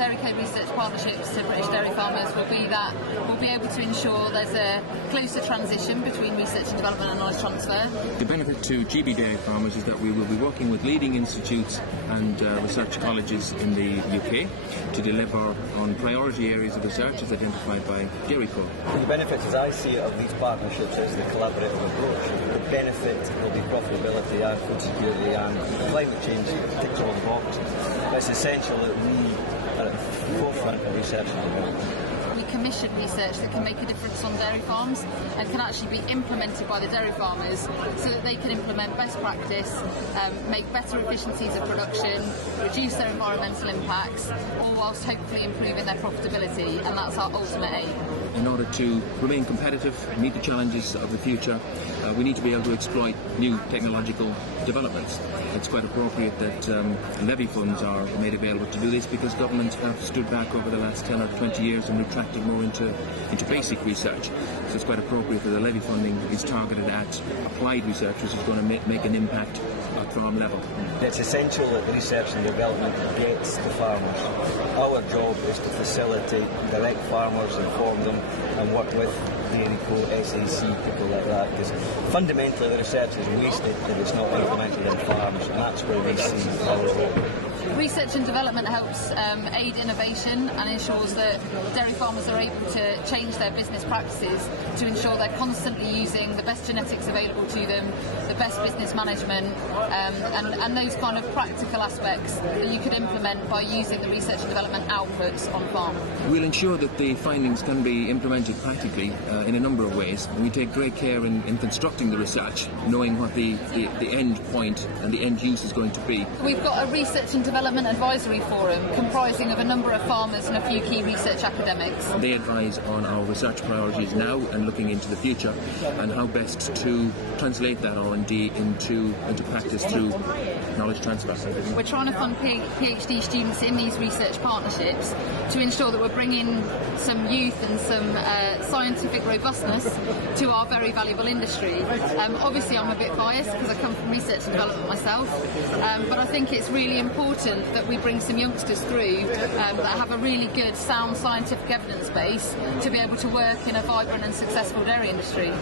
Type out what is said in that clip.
DairyCo research partnerships to British dairy farmers will be that we'll be able to ensure there's a closer transition between research and development and knowledge transfer. The benefit to GB dairy farmers is that we will be working with leading institutes and research colleges in the UK to deliver on priority areas of research as identified by DairyCo. The benefits, as I see it, of these partnerships is the collaborative approach. The benefit will be profitability and food security, and climate change ticks all the boxes. It's essential that we are at the forefront of research and development. We commission research that can make a difference on dairy farms and can actually be implemented by the dairy farmers so that they can implement best practice, make better efficiencies of production, reduce their environmental impacts, all whilst hopefully improving their profitability, and that's our ultimate aim. In order to remain competitive, meet the challenges of the future, we need to be able to exploit new technological developments. It's quite appropriate that levy funds are made available to do this, because governments have stood back over the last 10 or 20 years and retracted more into basic research. So it's quite appropriate that the levy funding is targeted at applied research, which is going to make an impact at farm level. It's essential that research and development gets to farmers. Our job is to facilitate, direct farmers, inform them, and work with DairyCo, SAC, people like that, because fundamentally the research is wasted if it's not implemented in farms, and that's where we see our role. Research and development helps aid innovation and ensures that dairy farmers are able to change their business practices to ensure they're constantly using the best genetics available to them, the best business management, and those kind of practical aspects that you could implement by using the research and development outputs on farm. We'll ensure that the findings can be implemented practically in a number of ways. We take great care in constructing the research, knowing what the end point and the end use is going to be. We've got a research and development advisory forum comprising of a number of farmers and a few key research academics. They advise on our research priorities now and looking into the future, and how best to translate that R&D into practice through knowledge transfer. We're trying to fund PhD students in these research partnerships to ensure that we're bringing some youth and some scientific robustness to our very valuable industry. Obviously I'm a bit biased because I come from research and development myself, but I think it's really important that we bring some youngsters through that have a really good, sound scientific evidence base to be able to work in a vibrant and successful dairy industry.